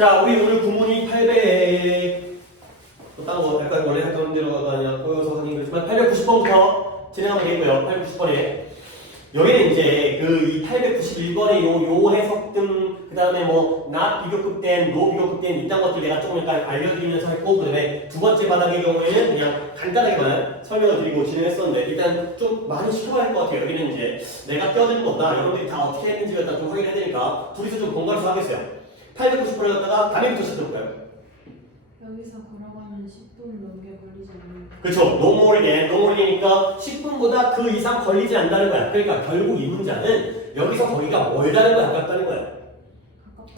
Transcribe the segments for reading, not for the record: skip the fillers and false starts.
자, 우리 오늘 구문이 800. 다른 거 약간 원래 했던 대로 가가 아니라 보여서 하긴 그렇지만 890번부터 진행하면 되고요. 890번에 여기는 이제 그 이 891번의 요 해석 등 그다음에 뭐 not 비교급된, no 비교급된 이딴 것들 내가 조금 약간 알려드리면서 했고 그다음에 두 번째 바닥의 경우에는 그냥 간단하게만 설명을 드리고 진행했었는데 일단 좀 많이 시켜봐야 할 것 같아요. 여기는 이제 내가 껴드는 것보다 여러분들이 다 어떻게 했는지를 일단 좀 확인해야 되니까 둘이서 좀 번갈아서 하겠어요. 890번을 갖다가 다음에부터 시작해볼까요? 여기서 걸어가면 10분 넘게 걸리지 않는 그렇죠. no more again, no more again이니까 10분보다 그 이상 걸리지 않는다는 거야. 그러니까 결국 이 문장은 여기서 거기가 멀다는 거야, 가깝다는 거야.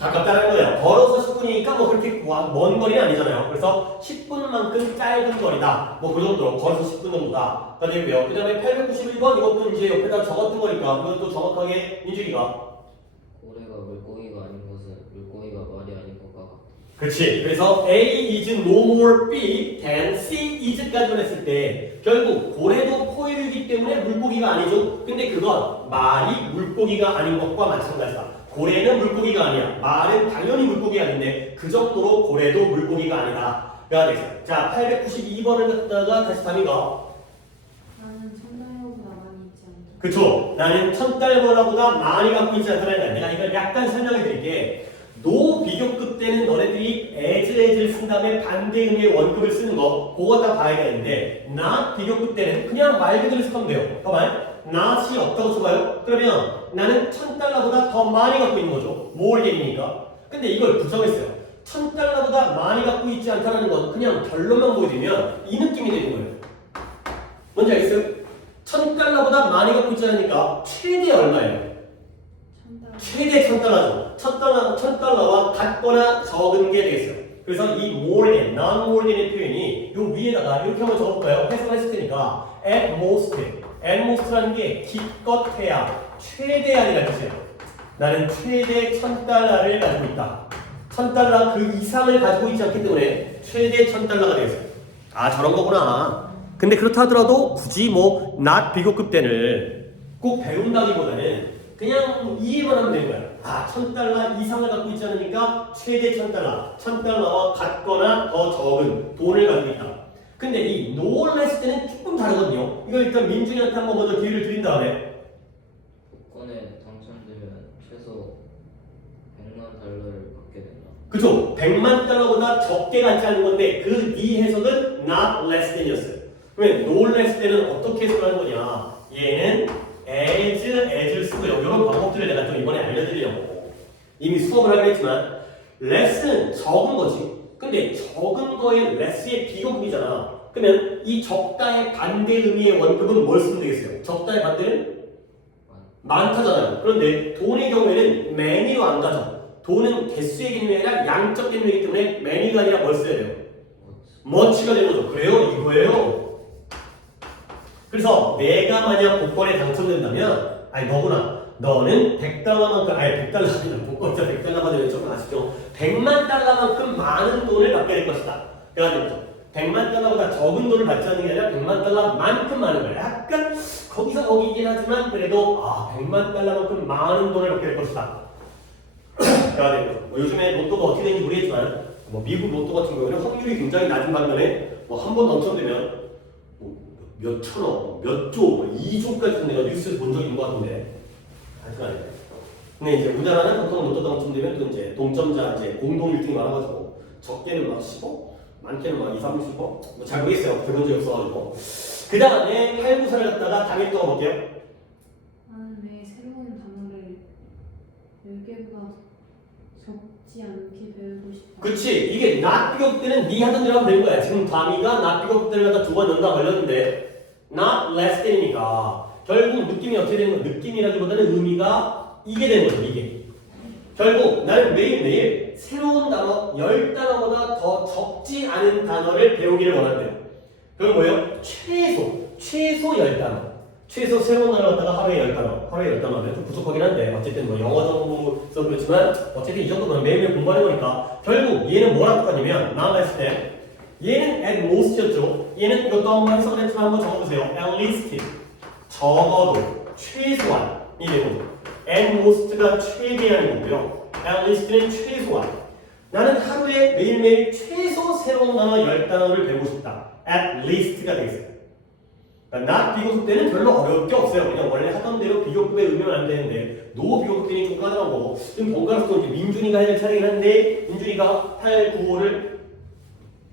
가깝다는 거예요. 걸어서 10분이니까 뭐 그렇게 먼 거리는 아니잖아요. 그래서 10분만큼 짧은 거리다. 뭐 그 정도로 걸어서 10분 정도다. 가 되고요. 그 다음에 891번 이것도 이제 옆에다 적었던 거니까 그것도 정확하게 민준이가 고래가 물고기가 아닌 것은 물고기가 말이 아닌 것과 같다. 그렇지. 그래서 A is no more big than C is까지만 했을 때 결국 고래도 포유류이기 때문에 물고기가 아니죠. 근데 그건 말이 물고기가 아닌 것과 마찬가지다. 고래는 물고기가 아니야. 말은 당연히 물고기가 아닌데 그 정도로 고래도 물고기가 아니다. 가 되겠어요. 자, 892번을 갖다가 다시 담이가 나는 천달러보다 많이 있지 않다. 그쵸. 나는 1000달러보다 많이 갖고 있지 않다는 거야. 내가 이걸 약간 설명해 드릴게. 노 비교급 때는 너네들이 as를 쓴 다음에 반대 의미의 원급을 쓰는 거 그거 다 봐야 되는데 not 비교급 때는 그냥 말 그대로 쓰면 돼요. 봐봐요. not이 없다고 쳐봐요. 그러면 나는 1000달러보다 더 많이 갖고 있는 거죠. more than이니까. 근데 이걸 부정했어요. 1000달러보다 많이 갖고 있지 않다는 건 그냥 결론만 보여주면 이 느낌이 되는 거예요. 뭔지 알겠어요? 1000달러보다 많이 갖고 있지 않으니까 최대 얼마예요? 천달러. 최대 1000달러죠. 1000달러와 같거나 적은 게 되겠어요. 그래서 이 more than, non more than의 표현이 요 위에다가 이렇게 한번 적어볼까요? 해석을 했을 테니까 at most라는 게 기껏해야 최대한이라는 뜻이에요. 나는 최대 1000달러를 가지고 있다. 1000달러 그 이상을 가지고 있지 않기 때문에 최대 1000달러가 되겠어요. 아, 저런 거구나. 근데 그렇다 하더라도 굳이 뭐 not 비교급 때를 꼭 배운다기보다는 그냥 이해만 하면 되는 거야. 아, 1000달러 이상을 갖고 있지 않으니까 최대 1000달러, 1000달러와 같거나 더 적은 돈을 가지고 있다. 근데 이 no less 때는 조금 다르거든요. 이거 일단 민준이한테 한번 먼저 기회를 드린 다음에 복권에 당첨되면 최소 100만 달러를 받게 된다. 그쵸? 100만 달러보다 적게 갖지 않는 건데 그 네 해석은 not less than이었어요. 왜? no less than은 어떻게 해석하는 거냐? 얘는 as를 쓰고요. 이런 방법들을 내가 좀 이번에 알려드리려고. 이미 수업을 하긴 했지만 less는 적은 거지. 근데 적은 거에 less의 비교급이잖아. 그러면 이 적다의 반대 의미의 원급은 뭘 쓰면 되겠어요? 적다의 반대는? 많다잖아요. 그런데 돈의 경우에는 many로 안 가죠. 돈은 개수의 개념이 아니라 양적 개념이기 때문에 many가 아니라 뭘 써야 돼요? much가 되는 거죠. 그래요? 이거예요. 그래서 내가 만약 복권에 당첨된다면 아니 너구나. 너는 100달러만큼 아니 100달러가 아니라 복권자 100달러가 되면 조금 아쉽죠. 100만 달러만큼 많은 돈을 받게 될 것이다. 그래가지고 100만 달러보다 적은 돈을 받지 않는 게 아니라 100만 달러만큼 많은 거야. 약간 거기서 거기이긴 하지만 그래도 100만 달러만큼 많은 돈을 받게 될 것이다. 그래가지고 뭐 요즘에 로또가 어떻게 되는지 모르겠지만 뭐 미국 로또 같은 경우에는 확률이 굉장히 낮은 반면에 뭐 한 번 당첨되면 몇 천억, 몇 조, 2조까지 내가 뉴스에서 본 적이 있는 것 같은데 하여튼 근데 이제 우리나라는 보통 로또 당첨되면 또 이제 동점자 이제 공동 1등이 많아가지고 적게는 막 10억, 많게는 막 2, 30억 뭐 잘 모르겠어요. 대본 적이 없어가지고 그 다음에 8, 9사를 갖다가 당연히 또 가볼게요. 나는 왜 새로운 단어를 10개보다 적지 않게 배우고 싶다. 그치 이게 not 비교급 때는 네 하던 대로 하면 되는 거야. 지금 다미가 not 비교급 때를 갖다 두 번 연다 걸렸는데 not less than이니까 결국 느낌이 어떻게 되는 거야? 느낌이라기보다는 의미가 이게 되는 거죠. 이게 결국 나는 매일매일 새로운 단어 10단어보다 더 적지 않은 단어를 배우기를 원한대요. 그건 뭐예요? 최소 10단어. 최소 새로운 단어 갖다가 하루에 10단어. 하루에 10단어 하면 좀 부족하긴 한데 어쨌든 뭐 영어 정도서 그렇지만 어쨌든 이 정도면 매일매일 공부하는 거니까 결국 얘는 뭐랑 똑같냐면 나왔을 때 얘는 at most였죠. 얘는 이것도 한번 해석을 했지만 한번 적어보세요. at least 적어도 최소한이 되고 at most가 최대한이고요. at least는 최소한 나는 하루에 매일매일 최소 새로운 단어 10단어를 배우고 싶다. at least가 되겠어요. 그러니까 not 비교급 때는 별로 어려울 게 없어요. 그냥 원래 하던 대로 비교급에 의미면 안 되는데 no 비교급 때는 좀 까다로워. 지금 번갈아서 이제 민준이가 할 차례긴 한데 민준이가 8, 9, 5를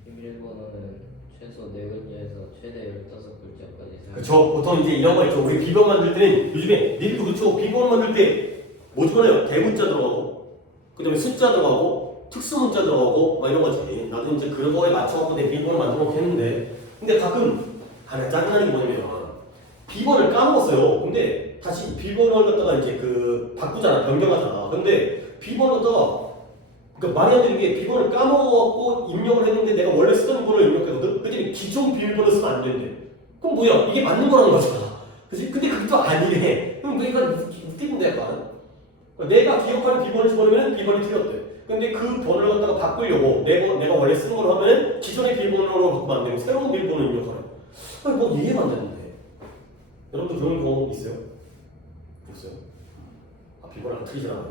비밀번호는 최소 4글자에서 최대 15글자까지 그쵸. 보통 이제 이런 거 있죠. 우리 비번 만들 때는 요즘에 니들도 그렇죠. 비번 만들 때 뭐 들어가요? 대문자 들어가고 그 다음에 숫자 들어가고 특수문자 들어가고 막 이런 거지. 나도 이제 그런 거에 맞춰갖고 내 비번을 만들어 놓긴 했는데 근데 가끔 하나 짜증나는 게 뭐냐면 비번을 까먹었어요. 근데 다시 비번을 갖다가 이제 그 바꾸잖아. 변경하잖아. 근데 비번을 갖다가 그러니까 말이 안 되는 게 비번을 까먹어갖고 입력을 했는데 내가 원래 쓰던 번호를 입력했거든? 그랬더니 기존 비밀번호 쓰면 안 된대. 그럼 뭐야? 이게 맞는 거라는 거잖아. 그치? 근데 그게 또 아니래. 그럼 그러니까 웃기는데 약간. 내가 기억하는 비번을 집어넣으면 비번이 틀렸대. 근데 그 번호를 갖다가 바꾸려고 내가 원래 쓰는 걸로 하면 기존의 비밀번호로 바꾸면 안 되고 새로운 비밀번호를 입력하래. 아니 뭐 이해가 안 되는데. 여러분도 그런 경험 있어요? 없어요? 아 비번 안 틀리잖아.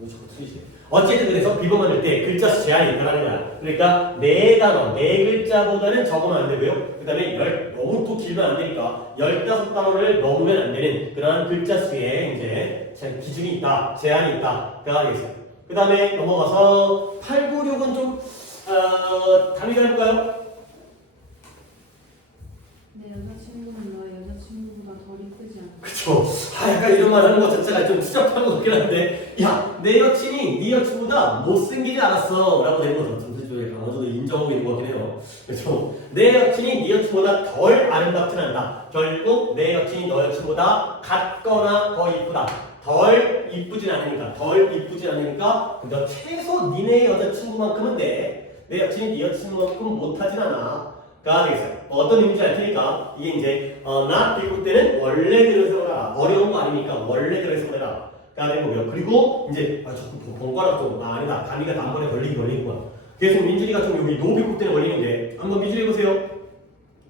왜 자꾸 틀리지? 어쨌든 그래서 비번 만들 때 글자 수 제한이 있다는 거야. 그러니까 네 단어, 네 글자보다는 적으면 안 되고요. 그 다음에 너무 또 길면 안 되니까 15단어를 넘으면 안 되는 그런 글자 수에 이제 기준이 있다, 제한이 있다가 되겠어요. 그 다음에 넘어가서 8, 9, 6은 좀 단위가 해볼까요? 내 여자친구는 너의 여자친구보다 덜 이쁘지 않아? 그쵸. 약간 이런 말 하는 것 자체가 좀 추잡한 것 같긴 한데, 야, 내 여친이 네 여친보다 못생기지 않았어. 라고 되는 거죠. 전체적으로 어느 정도 인정하고 있는 것 같긴 해요. 그렇죠. 내 여친이 네 여친보다 덜 아름답진 않다. 결국 내 여친이 너 여친보다 같거나 더 이쁘다. 덜 이쁘진 않으니까. 근데 최소 니네 여자친구만큼은 돼. 내 여친이 네 여친만큼은 못하진 않아. 가 되겠어요. 어떤 의미인지 알 테니까 이게 이제 not 비교급 때는 원래대로 해석해라. 어려운 거 아니니까 원래대로 해석해라. 가 되는 거고요. 그리고 이제 자꾸 번갈아 좀 아니다. 단위가 단번에 걸리는 거야. 그래서 민준이가 좀 여기 노 비교급 때는 걸리는데 한번 민준이 해보세요.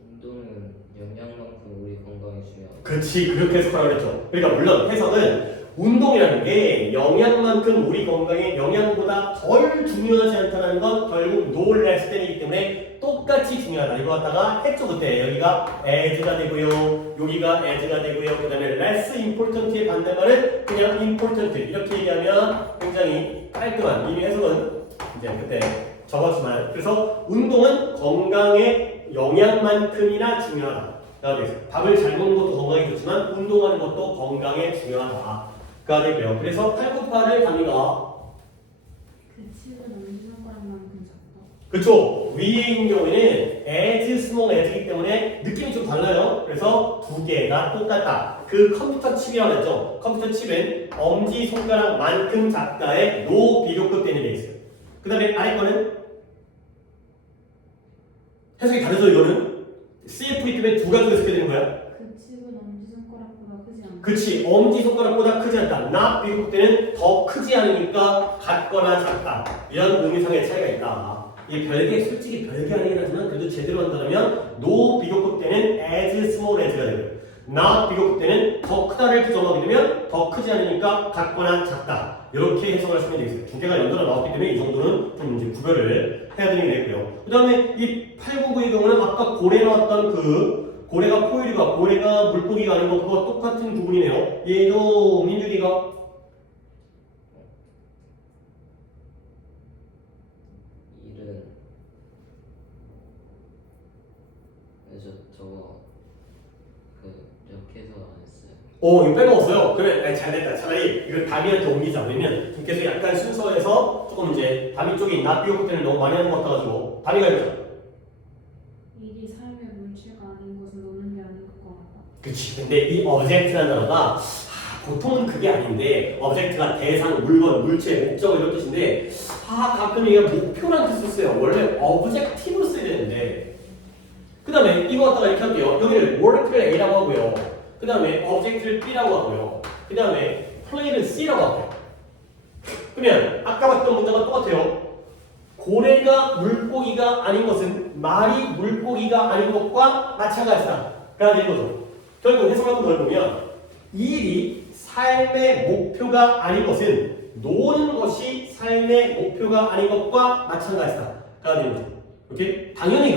운동은 영양만큼 우리 건강에 중요하다. 그렇지 그렇게 해석하라고 그랬죠. 그러니까 물론 해석은 운동이라는 게 영양만큼 우리 건강에 영양보다 덜 중요하지 않다는 건 결국 no less than이기 때문에 똑같이 중요하다. 이거 갖다가 했죠 그때. 여기가 as가 되고요. 여기가 as가 되고요. 그 다음에 less important의 반대말은 그냥 important 이렇게 얘기하면 굉장히 깔끔한 이미 해석은 이제 그때 적었지만 그래서 운동은 건강에 영양만큼이나 중요하다. 그래서 밥을 잘 먹는 것도 건강에 좋지만 운동하는 것도 건강에 중요하다. 가 되고요. 그래서 8, 9, 8을 단위가 그 칩을 엄지손가락만큼 작다. 그쵸. 위인 경우에는 as small as이기 때문에 느낌이 좀 달라요. 그래서 두 개가 똑같다. 그 컴퓨터 칩이라고 했죠. 컴퓨터 칩은 엄지손가락만큼 작다의 no 비교급 때문에 되어 있어요. 그 다음에 아래 거는 해석이 다르죠. 이거는 CFP 때문에 두 가지가 해석이 되는 거야. 그 칩은 엄지손가락보다 크지 않다. 그치. 엄지손가락보다 크지 않다. not 비교급 때는 더 크지 않으니까 같거나 작다. 이런 의미상의 차이가 있다. 이 별개, 솔직히 별개 아니긴 하지만 그래도 제대로 한다면 no 비교급 때는 as small as가 되고요. not 비교급 때는 더 크다를 부정하게 되면 더 크지 않으니까 같거나 작다. 이렇게 해석을 하시면 되겠어요. 두 개가 연달아 나왔기 때문에 이 정도는 좀 이제 구별을 해야 되는 게 되고요. 그 다음에 이 899의 경우는 아까 고래 나왔던 그 고래가 포유류가 고래가 물고기가 아닌 거 그거 똑같은 부분이네요. 얘도 민준이가 일은 저거 이렇게 해서 안 했어요. 이거 빼먹었어요. 그래, 잘됐다. 차라리 이걸 담이한테 옮기자. 왜냐면 지금 계속 약간 순서에서 조금 이제 담이 쪽에 나비오급 때문에 너무 많이 하는 것 같아가지고 담이가 해보자. 일이 삶의 물체가 아닌 것은 노는 게 아닌 것 같다. 그치. 근데 이 object라는 단어가 보통은 그게 아닌데 object가 대상, 물건, 물체, 목적 이런 뜻인데 가끔 얘가 목표라는 뜻을 써요. 원래 objectiv으로 써야 되는데 그 다음에 이거 갖다가 이렇게 할게요. 여기를 work를 A라고 하고요. 그 다음에 object를 B라고 하고요. 그 다음에 play를 C라고 하고요. 그러면 아까 봤던 문제가 똑같아요. 고래가 물고기가 아닌 것은 말이 물고기가 아닌 것과 마찬가지다. 라는 되는 거죠. 결국 해석을 한번 더 해보면 이 일이 삶의 목표가 아닌 것은 노는 것이 삶의 목표가 아닌 것과 마찬가지다. 가 되는 거죠. 오케이? 당연히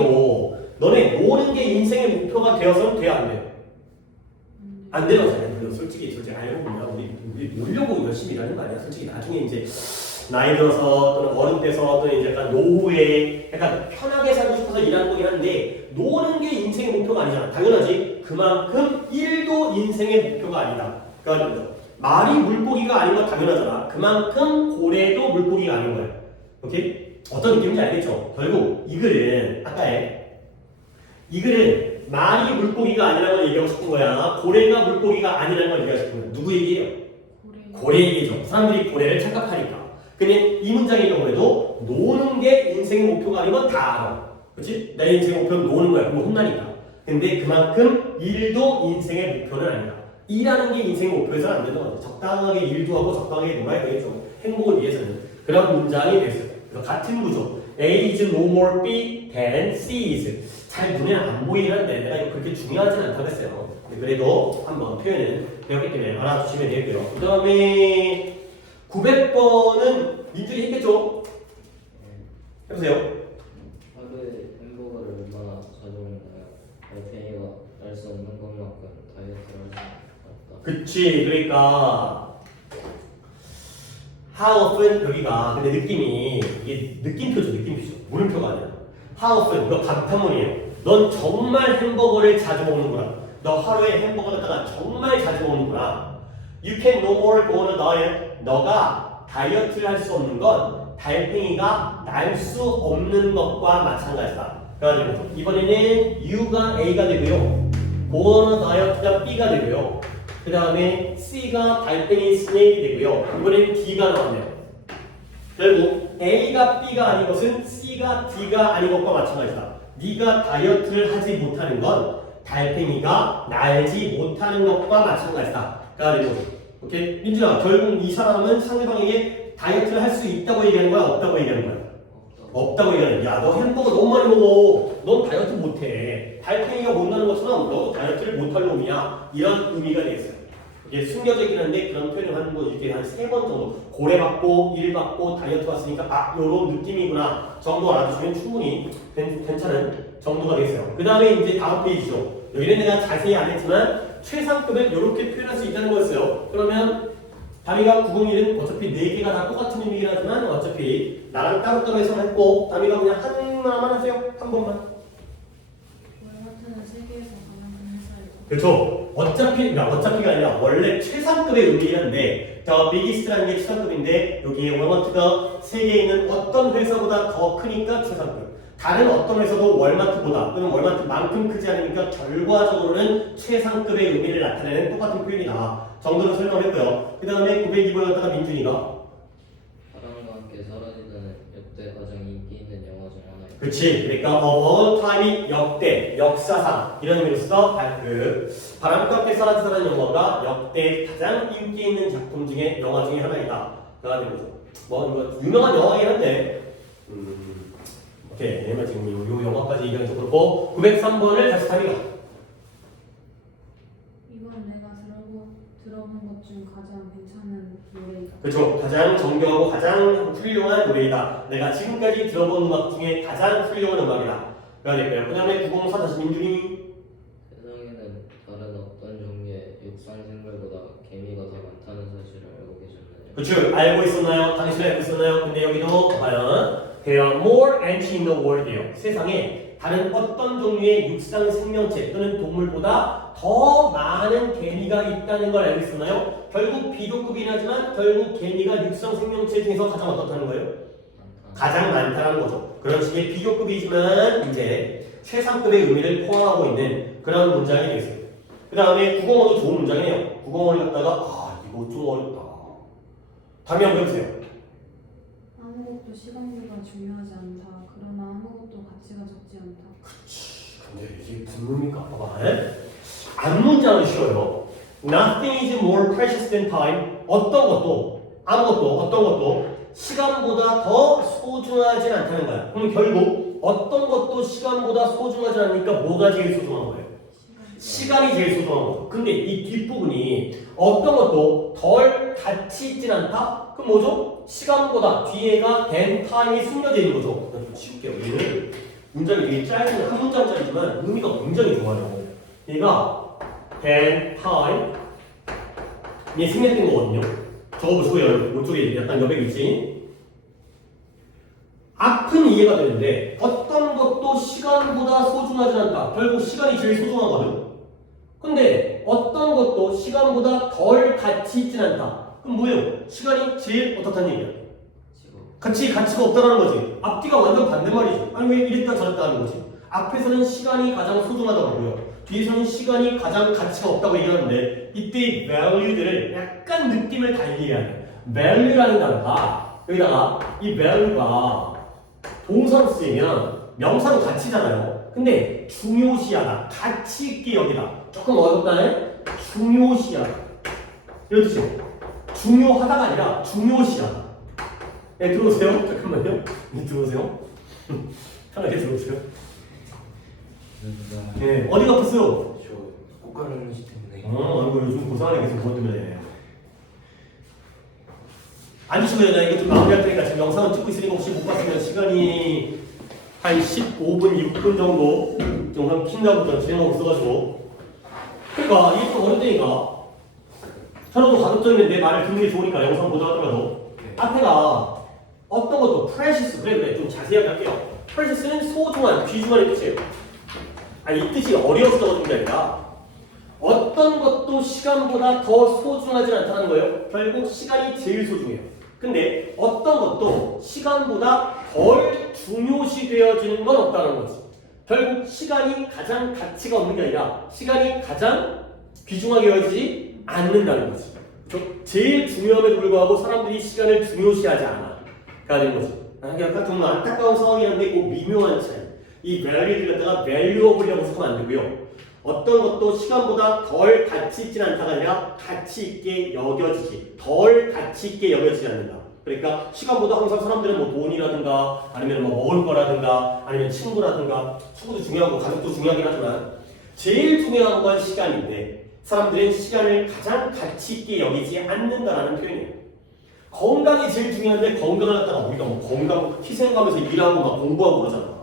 너네 노는 게 인생의 목표가 되어서는 돼야 안 돼. 안 되는 거잖아요. 솔직히 알고 보면 우리 놀려고 열심히 일하는 거 아니야. 솔직히 나중에 이제 나이 들어서 또는 어른 돼서 또는 이제 약간 노후에 약간 편하게 살고 싶어서 일하는 거긴 한데 노는 게 인생의 목표가 아니잖아. 당연하지. 그만큼 일도 인생의 목표가 아니다. 그러니까 말이 물고기가 아닌 건 당연하잖아. 그만큼 고래도 물고기가 아닌 거야. 오케이? 어떤 느낌인지 알겠죠? 결국 이 글은 이 글은 말이 물고기가 아니라는 걸 얘기하고 싶은 거야. 고래가 물고기가 아니라는 걸 얘기하고 싶은 거야. 누구 얘기예요? 고래 얘기죠. 사람들이 고래를 착각하니까. 근데 이 문장의 경우에도 노는 게 인생의 목표가 아닌 건 다 알아. 그렇지? 내 인생의 목표는 노는 거야. 그럼 혼나니까. 근데 그만큼 일도 인생의 목표는 아니다. 일하는 게 인생의 목표에서는 안 되는 거죠. 적당하게 일도 하고 적당하게 놀아야 되겠죠. 행복을 위해서는. 그런 문장이 됐어요. 그래서 같은 구조. A is no more B than C is. 잘 눈에 안 보이는데 내가 이거 그렇게 중요하진 않다고 했어요. 그래도 한번 표현을 배웠기 때문에 알아주시면 되고요. 그 다음에 900번은 민준이 했겠죠? 해보세요. 하루에 햄버거를 얼마나 자주 먹나요? 달팽이가 날 수 없는 것만큼 다이어트를 할 수 없다. 그치. 그러니까 how often 여기가 근데 느낌이 이게 느낌표죠. 물음표가 아니라 how often 이거 감탄문이에요. 넌 정말 햄버거를 자주 먹는구나. 너 하루에 햄버거 갖다가 정말 자주 먹는구나. You can no more go on a diet. 너가 다이어트를 할 수 없는 건 달팽이가 날 수 없는 것과 마찬가지다. 그래가지고 이번에는 U가 A가 되고요. go on a diet가 B가 되고요. 그 다음에 C가 달팽이 스네일이 되고요. 이번에는 D가 나왔네요. 결국 A가 B가 아닌 것은 C가 D가 아닌 것과 마찬가지다. 네가 다이어트를 하지 못하는 건 달팽이가 날지 못하는 것과 마찬가지다. 그래가지고 오케이? 민준아, 결국 이 사람은 상대방에게 다이어트를 할 수 있다고 얘기하는 거야? 없다고 얘기하는 거야? 없다고 얘기하는 거야. 야, 너 햄버거 너무 많이 먹어. 넌 다이어트 못해. 달팽이가 못나는 것처럼 너도 다이어트를 못할 놈이야. 이런 의미가 되겠어요. 이게 숨겨져 있긴 한데 그런 표현을 하는 거 이렇게 한 3번 정도 고래 받고 일 받고 다이어트 왔으니까 요런 느낌이구나 정도 알아두시면 충분히 괜찮은 정도가 되겠어요. 그 다음에 이제 다음 페이지죠. 여기는 내가 자세히 안 했지만 최상급을 이렇게 표현할 수 있다는 거였어요. 그러면 다미가 901은 어차피 4개가 다 똑같은 의미긴 하지만 어차피 나랑 따로따로 해서 했고 다미가 그냥 하나만 하세요. 한 번만. 월마트는 세계에서 가장 큰 회사이고. 그렇죠. 어차피가 아니라 원래 최상급의 의미긴 한데 더 비기스트라는 게 최상급인데 여기에 월마트가 세계에 있는 어떤 회사보다 더 크니까 최상급. 다른 어떤 회사도 월마트보다 또는 월마트만큼 크지 않으니까 결과적으로는 최상급의 의미를 나타내는 똑같은 표현이다. 정도는 설명했고요. 그 다음에 902번 갖다가 민준이가 사랑과 함께 사라지는 역대 가장 인기 있는 영화 중 하나입니다. 그치. 그러니까 of all time이 역대, 역사상 이런 의미로서 바람과 함께 사라지는 영화가 역대 가장 인기 있는 작품 중에 영화 중에 하나이다. 그가 되는 거죠. 뭐 이거 유명한 영화이긴 한데 오케이. 지금 요 영화까지 얘기하는 좀 그렇고 903번을 다시 다리가 이건 내가 들어본 것 중 가장 괜찮은 노래이다. 그렇죠. 가장 정교하고 가장 훌륭한 노래이다. 내가 지금까지 들어본 음악 중에 가장 훌륭한 음악이다. 그래야 될까요? 그 다음에 904 다시 민준이 세상에는 다른 어떤 종류의 육상생물보다 개미가 더 많다는 사실을 알고 계셨나요? 그렇죠. 알고 있었나요? 당신이 알고 있었나요? 근데 여기도 봐봐요. There are more ants in the world이에요. 세상에 다른 어떤 종류의 육상 생명체 또는 동물보다 더 많은 개미가 있다는 걸 알고 있었나요? 결국 비교급이긴 하지만 결국 개미가 육상 생명체 중에서 가장 어떻다는 거예요? 가장 많다는 거죠. 그런 식의 비교급이지만 이제 최상급의 의미를 포함하고 있는 그런 문장이 되겠어요. 그 다음에 905도 좋은 문장이에요. 905를 갖다가 이거 좀 어렵다. 다음에 한번 해보세요. 아무것도 시간보다 중요하지 않다. 그러나 아무것도 가치가 적지 않다. 그치. 근데 이게 무슨 의미입니까? 봐봐. 앞문장은 쉬워요. Nothing is more precious than time. 어떤 것도, 아무것도, 어떤 것도 시간보다 더 소중하진 않다는 거야. 그럼 결국 어떤 것도 시간보다 소중하지 않으니까 뭐가 제일 소중한 거예요? 시간이 제일 소중한 거죠. 근데 이 뒷부분이 어떤 것도 덜 가치 있진 않다? 그럼 뭐죠? 시간보다 뒤에가 than time이 숨겨져 있는 거죠. 좀 치울게요. 얘는 문장이 되게 짧은 한 문장짜리지만 의미가 굉장히 좋아요. 얘가 than time이 숨겨진 거거든요. 적어보시고요. 이쪽에 약간 여백이 있지? 앞은 이해가 되는데 어떤 것도 시간보다 소중하지 않다. 결국 시간이 제일 소중하거든. 근데 어떤 것도 시간보다 덜 가치 있진 않다. 그럼 뭐예요? 시간이 제일 어떻다는 얘기야? 가치가 없다는 거지. 앞뒤가 완전 반대말이지. 아니 왜 이랬다 저랬다 하는 거지. 앞에서는 시간이 가장 소중하다고 하고요. 뒤에서는 시간이 가장 가치가 없다고 얘기하는데 이때 이 value들을 약간 느낌을 달리 해야 돼. value라는 단어가 여기다가 이 value가 동사로 쓰이면 명사로 가치잖아요. 근데 중요시하다, 가치 있게 여기다. 조금 어렵다네. 중요시하다. 이런 뜻이에요. 중요하다가 아니라 중요시하다. 네, 들어오세요. 잠깐만요. 네, 들어오세요. 편하게 들어오세요. 네, 어디가 아팠어요? 저 꽃가루 음식 때문에. 아이고 요즘 고생하네 계속 그것 때문에. 앉으시면 나 이거 좀 마무리할 테니까 지금 영상을 찍고 있으니까 혹시 못 봤으면 시간이 한 15분, 6분 정도 영상 킨다부터 진행하고 있어가지고 그러니까 이게 좀 어렵다니까. 저는 가급적이면 내 말을 듣는 게 좋으니까 영상 보자 하더라도 앞에가 어떤 것도 precious 그래 좀 자세하게 할게요. precious는 소중한, 귀중한의 뜻이에요. 아니 이 뜻이 어려워서 적어준 게 아니라 어떤 것도 시간보다 더 소중하지 않다는 거예요. 결국 시간이 제일 소중해요. 근데 어떤 것도 시간보다 덜 중요시 되어지는 건 없다는 거지. 결국 시간이 가장 가치가 없는 게 아니라 시간이 가장 귀중하게 여기지 않는다는 거지. 제일 중요함에도 불구하고 사람들이 시간을 중요시하지 않아. 가 되는 거지. 그러니까 정말 안타까운 상황이었는데 그 미묘한 차이. 이 value를 갖다가 valuable이라고 쓰면 안 되고요. 어떤 것도 시간보다 덜 가치 있진 않다가 아니라 가치 있게 여겨지지. 덜 가치 있게 여겨지지 않는다. 그러니까 시간보다 항상 사람들은 뭐 돈이라든가 아니면 뭐 먹을 거라든가 아니면 친구라든가 친구도 중요하고 가족도 중요하긴 하지만 제일 중요한 건 시간인데 사람들은 시간을 가장 가치 있게 여기지 않는다라는 표현이에요. 건강이 제일 중요한데 건강을 갖다가 우리가 뭐 건강 희생하면서 일하고 막 공부하고 그러잖아.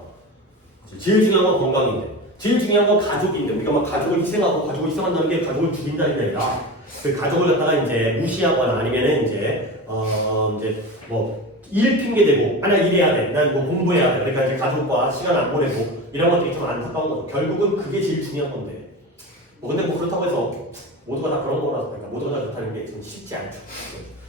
제일 중요한 건 건강인데 제일 중요한 건 가족인데 우리가 막 가족을 희생하고 가족을 희생한다는 게 가족을 죽인다는 게 아니라 그 가족을 갖다가 이제 무시하거나 아니면은 이제 뭐 일 핑계 대고 아니야 일해야 돼 난 뭐 공부해야 돼 그러니까 이제 가족과 시간 안 보내고 이런 것들이 참 안타까운 거죠. 결국은 그게 제일 중요한 건데 뭐 근데 뭐 그렇다고 해서 모두가 다 그런 거라서 그러니까 모두가 다 그렇다는 게 좀 쉽지 않죠.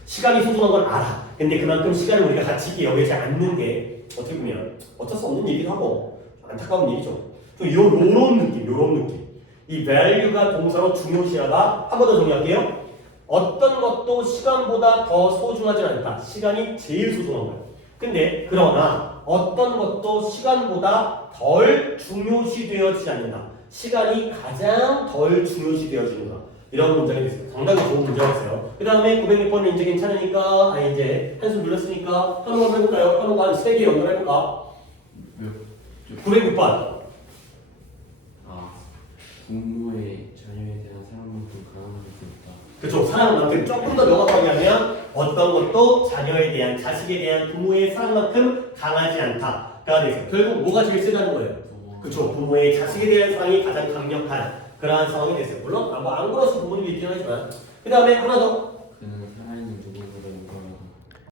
시간이 소중한 건 알아. 근데 그만큼 시간을 우리가 가치 있게 여기지 않는 게 어떻게 보면 어쩔 수 없는 일이기도 하고 안타까운 일이죠. 좀 요런 느낌. 이 value가 동사로 중요시하다. 한 번 더 정리할게요. 어떤 것도 시간보다 더 소중하지 않다. 시간이 제일 소중한 거예요. 근데 그러나 어떤 것도 시간보다 덜 중요시 되어지지 않는다. 시간이 가장 덜 중요시 되어지는가. 이런 문장이 됐어요. 상당히 좋은 문장이었어요. 그 다음에 906번은 이제 괜찮으니까 이제 한숨 눌렀으니까 현우 한번 해볼까요? 현우가 한 3개 연결해볼까? 906번. 부모의 자녀에 대한 사랑만큼 강함을 수 있다. 그렇죠. 사랑만큼 조금 더 명확하게 하면 어떤 것도 자녀에 대한 자식에 대한 부모의 사랑만큼 강하지 않다가 되죠. 결국 뭐가 제일 세다는 거예요. 그렇죠. 부모의 자식에 대한 사랑이 가장 강력한 그러한 상황이 됐어요. 물론 뭐 안 그러신 부모님이 있긴 하지만 그 다음에 하나 더